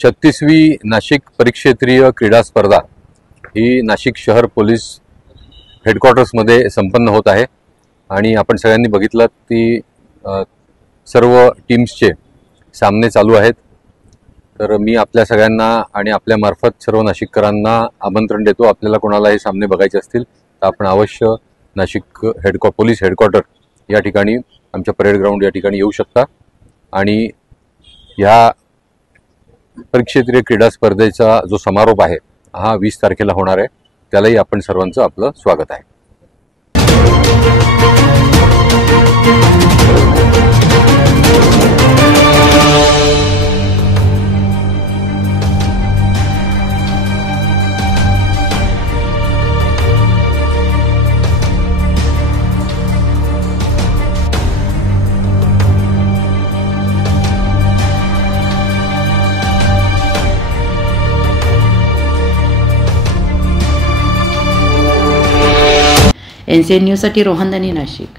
36वी नाशिक परिक्षेत्रीय क्रीडा स्पर्धा ही नाशिक शहर पोलीस हेडक्वार्टर्समध्ये संपन्न होत आहे आणि आपण सगळ्यांनी बघितलं की सर्व टीम्सचे सामने चालू आहेत। तर मी आपल्या सगळ्यांना आणि आपल्या मार्फत सर्व नाशिककरांना आमंत्रण देतो, आपल्याला कोणाला हे सामने बघायचे असतील तर आपण अवश्य नाशिक पोलीस हेडक्वार्टर या ठिकाणी आमच्या परेड ग्राउंड या ठिकाणी येऊ शकता आणि ह्या परिक्षेत्रीय क्रीडा स्पर्धेचा जो समारोप आहे हा 20 तारखेला होणार आहे, त्यालाही आपण सर्वांचं आपलं स्वागत आहे। NCN न्यूजसाठी रोहन दानी, नाशिक।